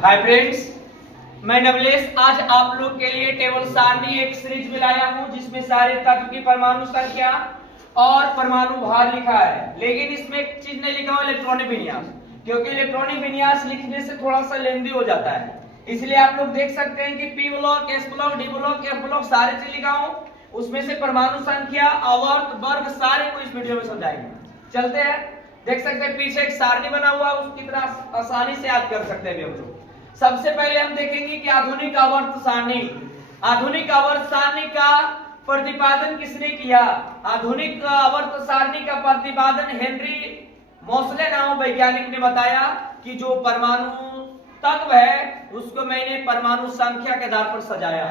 Hi friends, मैं नवलेश आज आप लोग के लिए टेबल सारणी एक सीरीज में लाया हूं जिसमें सारे तत्व की परमाणु संख्या और परमाणु भार लिखा है। लेकिन इसमें एक चीज नहीं लिखा हुआ, इलेक्ट्रॉनिक विन्यास, क्योंकि इलेक्ट्रॉनिक विन्यास लिखने से थोड़ा सा लेंदी हो जाता है। इसलिए आप लोग देख सकते हैं कि P block, S block, D block, F block सारे चीज लिखा हूं। उसमें से परमाणु संख्या, आवर्त, वर्ग सारे को इस वीडियो में समझाएंगे। चलते हैं, देख सकते हैं पीछे एक सारणी बना हुआ है, उसकी तरह आसानी से याद कर सकते हैं हम लोग। सबसे पहले हम देखेंगे कि आधुनिक आवर्त सारणी, आधुनिक आवर्त सारणी का प्रतिपादन किसने किया। आधुनिक आवर्त सारणी का प्रतिपादन हेनरी मोसले नाम वैज्ञानिक ने बताया कि जो परमाणु तत्व है उसको मैंने परमाणु संख्या के आधार पर सजाया,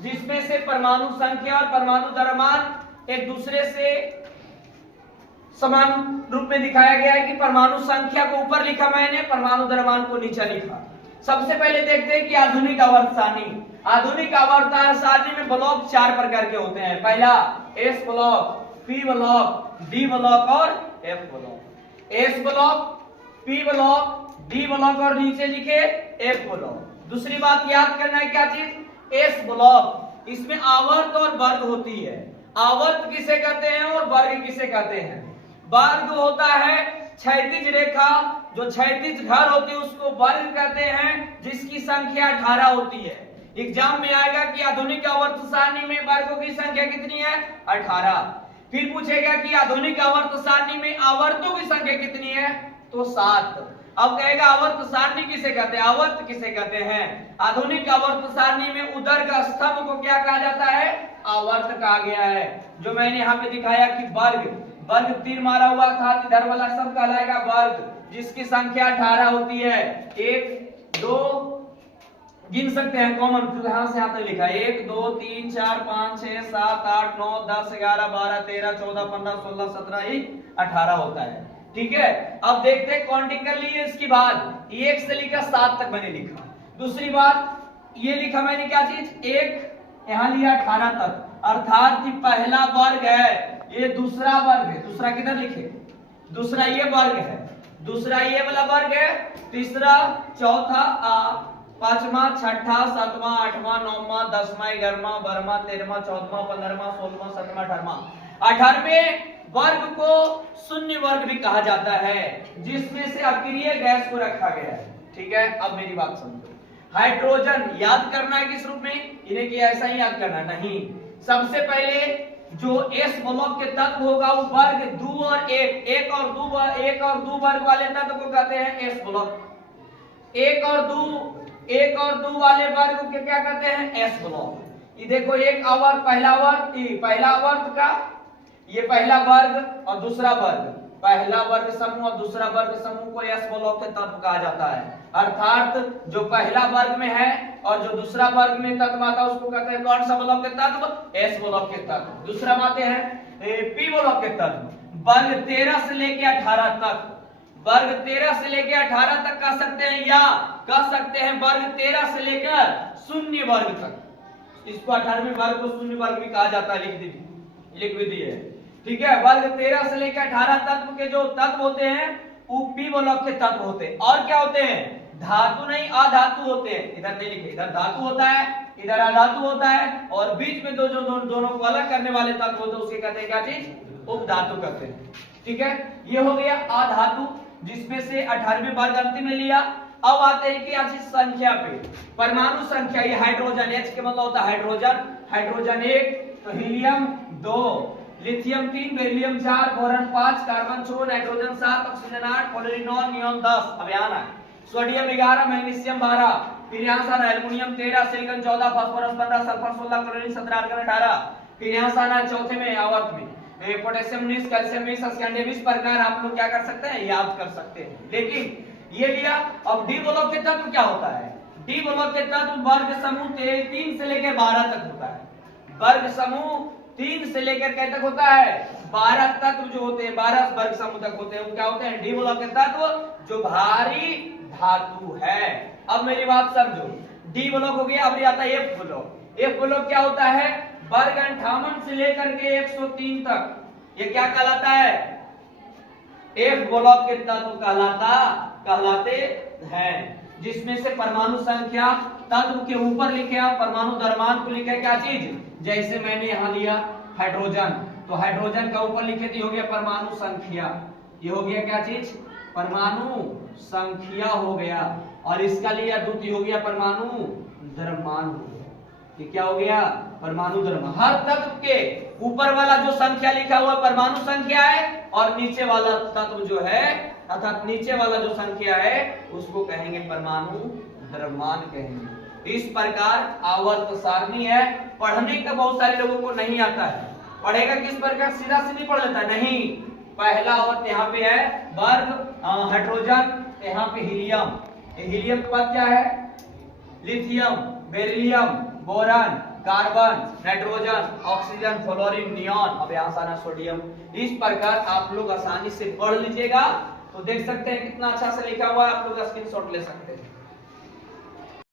जिसमें से परमाणु संख्या और परमाणु द्रव्यमान एक दूसरे से समान रूप में दिखाया गया है कि परमाणु संख्या को ऊपर लिखा मैंने, परमाणु द्रव्यमान को नीचे लिखा। सबसे पहले देखते हैं कि आधुनिक आवर्त सारणी। आधुनिक आवर्त सारणी में ब्लॉक 4 प्रकार के होते हैं। पहला S block, P block, D block और F block. S block, P block, D block और नीचे लिखे एफ ब्लॉक। दूसरी बात याद करना है क्या चीज, एस ब्लॉक, इसमें आवर्त और वर्ग होती है। आवर्त किसे कहते हैं और वर्ग किसे कहते हैं। वर्ग होता है क्षैतिज रेखा, जो क्षैतिज घर होती है उसको वर्ग कहते हैं, जिसकी संख्या 18 होती है। एग्जाम में आएगा कि आधुनिक आवर्त सारणी में वर्गों की संख्या कितनी है, 18। फिर पूछेगा कि आधुनिक आवर्त सारणी में आवर्तों की संख्या कितनी है, तो 7। अब कहेगा आवर्त सारणी किसे कहते हैं, आवर्त किसे कहते हैं। आधुनिक आवर्त सारणी में उदर्ग स्तंभ को क्या कहा जाता है, आवर्त कहा गया है। जो मैंने यहाँ पे दिखाया कि वर्ग, वर्ग तीर मारा हुआ था, इधर वाला सब कहलाएगा वर्ग, जिसकी संख्या 18 होती है। 1 2 गिन सकते हैं कॉमन, यहां से यहां तक लिखा है 1 2 3 4 5 6 7 8 9 10 11 12 13 14 15 16 17 18 होता है। ठीक है, अब देखते हैं काउंटिंग कर लिए। इसके बाद 1 से लेकर 7 तक मैंने लिखा। दूसरी बात ये लिखा मैंने क्या चीज, 1 यहां लिया 18 तक, अर्थात पहला वर्ग है, ये दूसरा वर्ग है। दूसरा किधर लिखे, दूसरा ये वर्ग है, दूसरा ये वाला वर्ग है, तीसरा, चौथा, पांचवा, छठा, सातवां, आठवां, नौवां, 10वां, 11वां, 12वां, 13वां, 14वां, 15वां, 16वां, 17वां, 18वां। 18वें वर्ग को शून्य वर्ग भी कहा जाता है, जिसमें से अक्रिय गैस को रखा गया है। ठीक है, अब मेरी बात समझो। हाइड्रोजन याद करना है किस रूप में, इन्हें कि ऐसा ही याद करना नहीं। सबसे पहले जो एस ब्लॉक के तत्व होगा वो वर्ग 2 और 1, 1 और 2 वर्ग वाले तत्व को कहते हैं एस ब्लॉक। 1 और 2 वाले वर्ग को क्या कहते हैं, एस ब्लॉक। ये देखो एक आवर्त, पहला आवर्त का ये पहला वर्ग और दूसरा वर्ग, पहला वर्ग समूह और दूसरा वर्ग समूह को एस ब्लॉक के तत्व कहा जाता है। अर्थात जो पहला वर्ग में है और जो दूसरा वर्ग में तत्व आता है उसको कहते हैं कौन सा ब्लॉक के तत्व, एस ब्लॉक के तत्व। दूसरा बातें हैं पी ब्लॉक के तत्व, वर्ग 13 से लेके 18 तक, वर्ग 13 से लेके 18 तक कह सकते हैं, या कह सकते हैं वर्ग 13 से लेकर शून्य वर्ग तक। इसको 18वें वर्ग को शून्य वर्ग भी कहा जाता है, लिख भी दिए। ठीक है, वर्ग 13 से लेकर 18 तत्व के जो तत्व होते हैं वो पी ब्लॉक के तत्व होते हैं। और क्या होते हैं, धातु नहीं अधातु होते हैं। इधर नहीं लिखे, इधर धातु होता है, इधर अधातु होता है, और बीच में दोनों को अलग करने वाले तत्व होते हैं उसके कहते हैं क्या चीज, उपधातु कहते हैं। ठीक है, ये हो गया अधातु, जिसमें से 18वें वर्ग अंतिम में लिया। अब आते हैं कि आज संख्या पे, परमाणु संख्या। ये हाइड्रोजन, H के मतलब होता है हाइड्रोजन, हाइड्रोजन 1, तो helium 2, lithium 3, beryllium 4, boron 5, carbon 6, nitrogen 7, oxygen 8, fluorine, neon 10, अब यहाँ है सोडियम 11, मैग्नीशियम 12, फिर यहाँ से aluminium 13, silicon 14, phosphorus 15, sulphur 16, chlorine 17, argon 18। फिर यहाँ से आना चौथे में आवर्त में पोटेशियम 19, कैल्शियम 20, स्कैंडियम 20 प्रकार आप लोग क्या कर सकते हैं, याद कर सकते हैं। लेकिन ये लिया। अब डी ब्लॉक के तत्व क्या होता है, डी ब्लॉक के तत्व वर्ग समूह 3 से लेकर 12 तक होता है। वर्ग समूह 3 से लेकर क्या तक होता है, 12 तत्व जो होते हैं, 12 वर्ग समूह तक होते हैं, वो क्या होते हैं, डी ब्लॉक के तत्व, जो भारी धातु है। अब मेरी बात समझो, डी ब्लॉक हो गया। अब आता है एफ ब्लॉक। एफ ब्लॉक क्या होता है, वर्ग 58 से लेकर के 103 तक। ये क्या कहलाता है, एफ ब्लॉक के तत्व कहलाते हैं, जिसमें से परमाणु संख्या तत्व के ऊपर लिखे आप परमाणु द्रव्यमान को लिखे क्या चीज, जैसे मैंने यहाँ लिया हाइड्रोजन, तो हाइड्रोजन का ऊपर लिखे तो हो गया परमाणु संख्या, ये हो गया क्या चीज, परमाणु संख्या हो गया, और इसका लिया द्वितीय हो गया परमाणु द्रव्यमान हो गया। ये क्या हो गया, परमाणु द्रव्यमान। हर तत्व के ऊपर वाला जो संख्या लिखा हुआ परमाणु संख्या है, और नीचे वाला तत्व जो है अर्थात नीचे वाला जो संख्या है उसको कहेंगे परमाणु द्रव्यमान कहेंगे। इस प्रकार आवर्त सारणी है, पढ़ने का बहुत सारे लोगों को नहीं आता है, पढ़ेगा किस प्रकार, सीधा सीधी पढ़ लेता है, नहीं, पहला आवर्त यहाँ पे है वर्ग हाइड्रोजन, यहाँ पे हीलियम, हीलियम के बाद क्या है, lithium, beryllium, boron, carbon, nitrogen, oxygen, fluorine, neon, अब यहाँ सारा सोडियम। इस प्रकार आप लोग आसानी से पढ़ लीजिएगा, तो देख सकते हैं कितना अच्छा से लिखा हुआ है, आप लोग स्क्रीनशॉट ले सकते हैं।